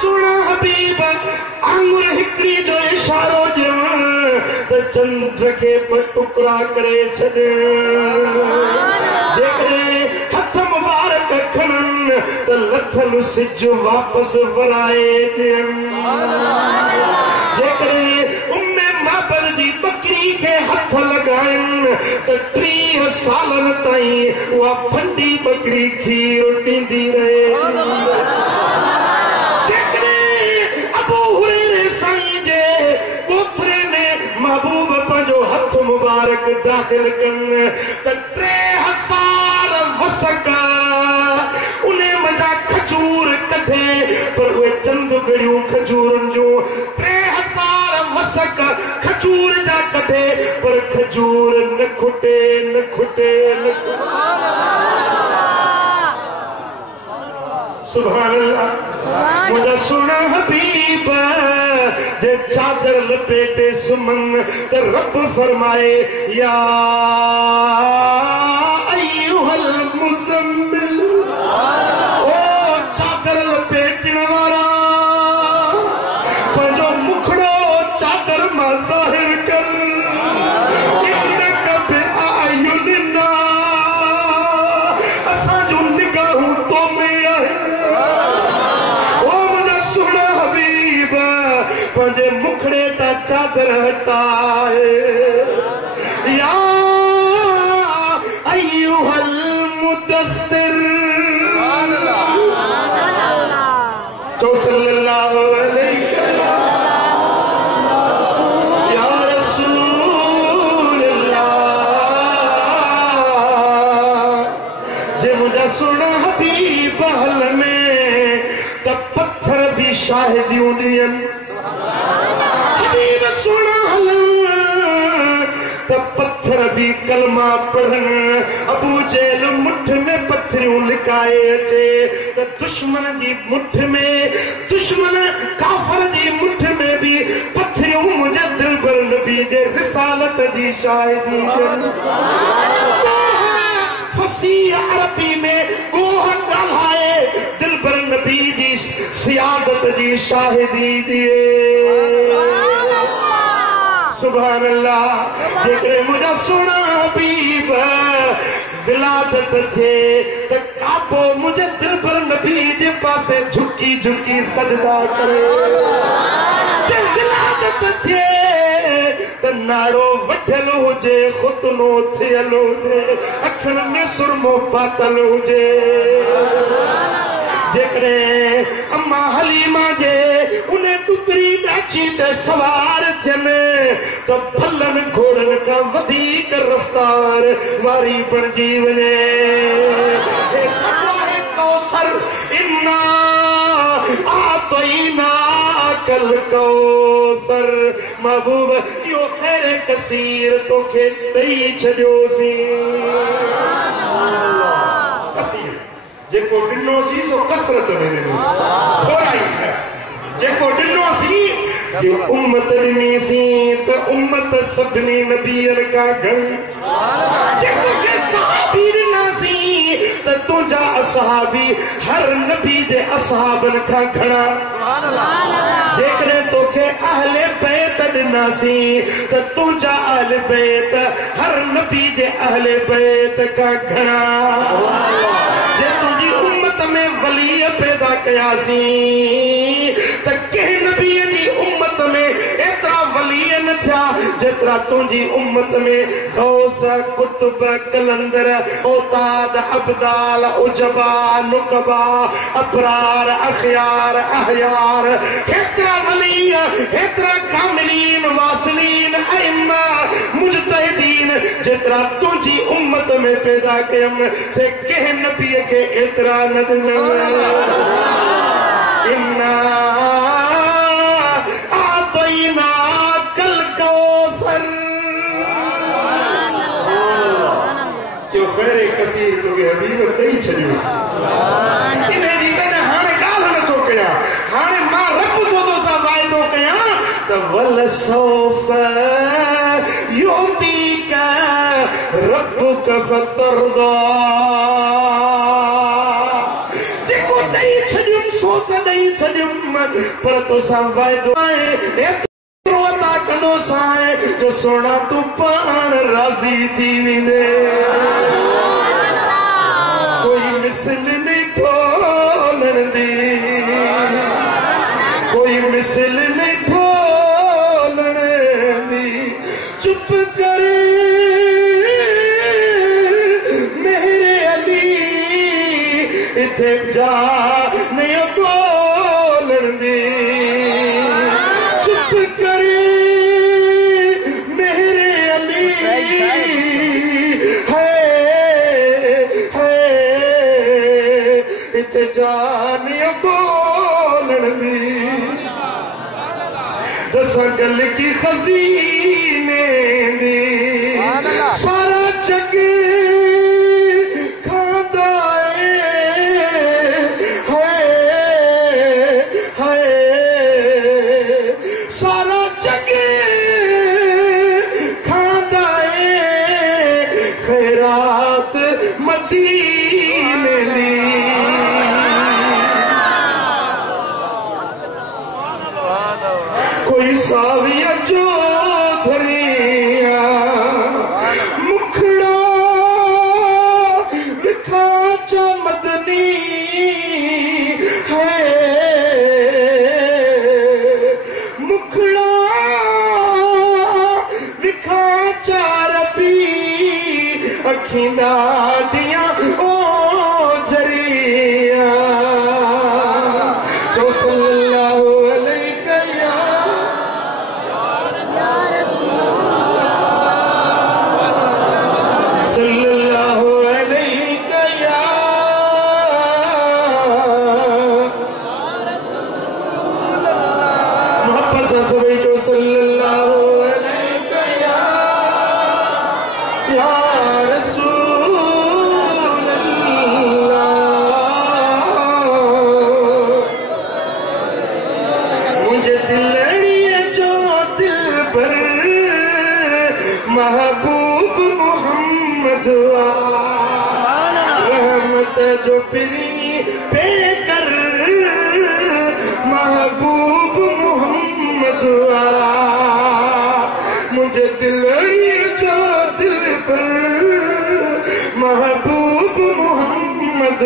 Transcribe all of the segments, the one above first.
सुना हबीब आंगुर हिकड़ी जो इशारो ॾियण त चंद्र के पर टुकड़ा करे छॾण जेकॾहिं हथ मुबारक खणनि त लथल सिज वापस वराए ॾियण जेकॾहिं उम्मे माबद जी बकरी के हथ लगाइनि त 30 सालनि ताईं उहा फंडी बकरी खीर ॾींदी रहे महबूब पंहिंजो हथ मुबारक दाख़िल कनि त 3000 वसक उन मज़ा खजूर कढे पर उहे चंद बेड़ियूं खजूरनि जूं 3000 वसक खजूर जा कढे पर खजूर न खुटे न खुटे न सुभान अल्लाह मुझा सुना हबीब जे चादर लपेटे सुमन त रब फरमाए या अय्युहल मुज़म्मिल ओ चादर लपेटण वारा पंहिंजो मुखड़ो चादर मां ज़ाहिर कर इन्नक बिअयुनिना असांजो निगाहूं तो में आहे पंहिंजे मुखड़े ता चादर हटाए या अय्युहल मुदस्सिर तो सल्लल्लाहु अलैहि या रसूल अल्लाह जे मुझा सुना हबीब हल में त पत्थर भी शाहिदियूं ॾियनि त पत्थर भी कलमा पढ़न अबू जेल मुठ में पत्थरियूं लिकाए अचे त दुश्मन जी मुठ में दुश्मन काफर जी मुठ में भी पत्थरियूं मुझे दिल भर नबी जे रिसालत जी शाहिदी फसीह अरबी में गोह ॻाल्हाए दिल भर नबी जी सियादत जी शाहिदी ॾिए सुभान अल्लाह जेकॾहिं मुझा सुना हबीब विलादत थे त काबो मुझे दिल भर नबी जे पासे झुकी झुकी सजदा करे जे विलादत थे त नाड़ो वठल हुजे खुतनो थियल हुजे अखियुनि में सुरमो पातल हुजे जेकॾहिं अम्मा हलीमा जे उन टुकड़ी डाची ते सवार थियनि त भलनि घोड़नि खां वधीक रफ़्तार वारी बणिजी वञे हे सभु आहे कौसर इन्ना आतईना कल कौसर महबूब इहो ख़ैर कसीर तोखे ॾेई छॾियोसीं कसीर जेको ॾिनोसीं सो कसरत में ॾिनोसीं थोरा ई न जेको ॾिनोसीं जे उम्मत ॾिनीसीं त उम्मत सभिनी नबियनि खां घणी जेको के सहाबी ॾिनासीं त तुंहिंजा असहाबी हर नबी जे असहाबनि खां घणा जेकॾहिं तोखे अहले बैत ॾिनासीं त तुंहिंजा अहले बैत हर नबी जे अहले बैत खां घणा जे तुंहिंजी उम्मत में वली पैदा कयासीं त कंहिं नबीअ जी उम्मत में एतिरा वली न थिया जेतिरा तुंहिंजी उम्मत में गौस कुतुब कलंदर औताद अबदाल उजबा नुकबा अबरार अखयार अहयार एतिरा वली एतिरा कामिलीन वासिलीन अइम्मा मुजतहिदीन जेतिरा तुंहिंजी उम्मत में पैदा कयमि से कंहिं नबीअ खे एतिरा न ॾिननि इन्ना आतईना कल कौसर इहो ख़ैर कसीर तोखे हबीब ॾेई छॾियो इन जी कॾहिं हाणे ॻाल्हि नथो कयां हाणे मां रब जो तोसां वाइदो कयां त वल सौफ युतीका रब्बुक फतरदा जेको ॾेई छॾियुमि सो त ॾेई छॾियुमि पर तो सब वायदो कनो साए जो सोना तू पान राजी थी दे कोई मिसल नहीं ढोलन दी कोई मिसल नहीं ढोलन दी चुप करे मेरे अली इथे जा नहीं बोलन दी चुप करे मेरे अली है इथे जा नहीं बोलन दी दसा गल की खजीने दी सारा जग खांदा है सारा जग खांदा खैरात मदीने दी कोई साविया जो धरिया मुखड़ा दिखा चा मदनी है मुखड़ा दिखा चा रबी अखी डाडिया ओ जरिया जो सल्लल्लाहु अलैहि सल्लल्लाहु अलैहि या मोहब्बत से सभी जो सल्लल्लाहु अलैहि या रसूल अल्लाह मुझे दिलड़िए जो दिल पर महबूब मोहम्मद रहमत जो पिरी पे कर महबूब मोहम्मद मुझे दिलड़िए जो दिल पर महबूब मोहम्मद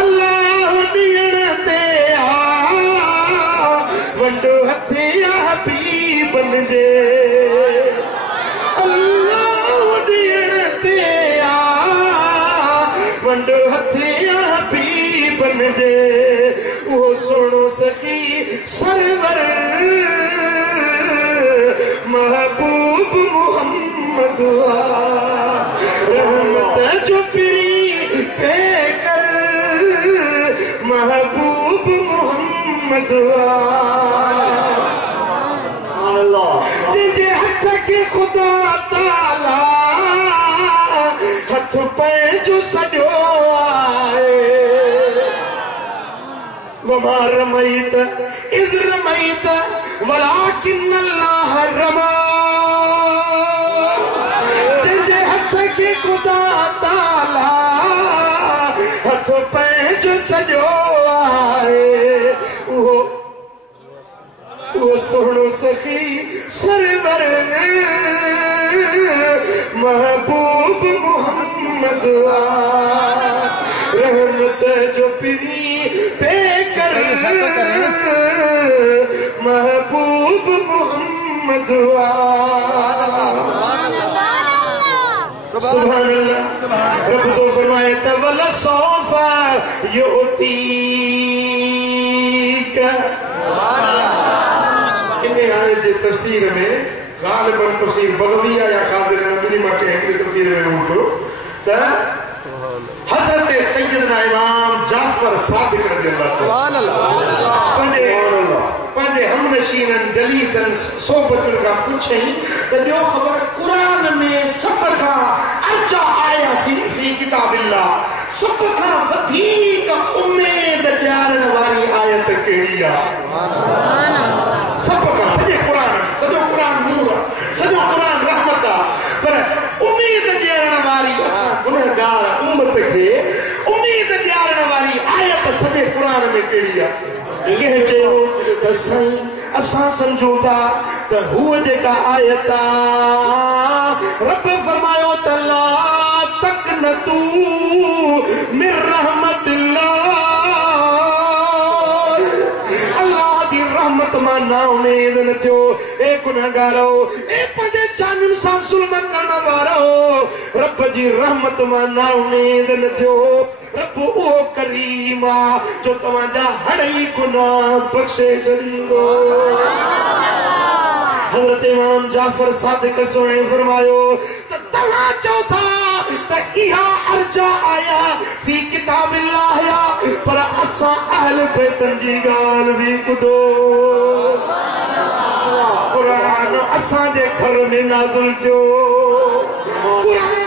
अल्लाह दियणते आ वंडो हथिया हबीब बन जे वंडो हथिया भी बन दे वो सुनो सकी सरवर महबूब मोहम्मद रहमत जो फिरी पे कर महबूब मोहम्मद जिनके हथ के खुदा ताला हथ पे जो सजो आए वमा रमैत इज़ रमैत वलाकिन अल्लाह रमा जिनके हथ के खुदा ताला हथ पे जो सजो आए वो सुनो सकी सरवर महबूब मोहम्मद रहमत जो पिरी पे कर महबूब मोहम्मद सुभान अल्लाह रब तो फरमाए तवल्ला सौफा युतीका इन्हें आए जे तफसीर में गालिबन तफसीर बगविया या कादिर मिनिमा के हिकड़ी तफसीर में उठो त हजरत सैयदना इमाम जाफर सादिक रज़ियल्लाहु सुभान अल्लाह पंजे हमनशीनन जलीसन सोबतुन का पूछई त जो खबर कुरान में सब का अर्जा आया फी किताबिल्लाह सब का वधीक उम्मीद ॾियारण वारी आयत कहिड़ी आहे सुभान अल्लाह सब का सॼो कुरान नूर सॼो कुरान रहमत आहे पर उम्मीद ॾियण वारी असां गुनहगार उम्मत खे उम्मीद ॾियारण वारी आयत सॼे कुरान में कहिड़ी आहे कंहिं चयो त साईं असां सम्झूं था त हूअ जेका आयत रब फरमायो त ला तक़नतू मिन रहमतिल्लाह अल्लाह दी रहमत मां ना उम्मीद न थियो ए गुनहगारो ए पंहिंजे जाननि सां ज़ुल्म करण वारो रब जी रहमत मां ना उम्मीद न थियो रब उहो करीम आहे जो तव्हांजा हड़ई गुनाह बख़्शे छॾींदो हज़रत इमाम जाफर सादिक सुणे फरमायो त तव्हां चओ था त इहा अर्जा आया फी किताबिल्लाह पर असां अहल बैतन जी ॻाल्हि बि ॿुधो क़ुरान असांजे घर में नाज़िल थियो क़ुरान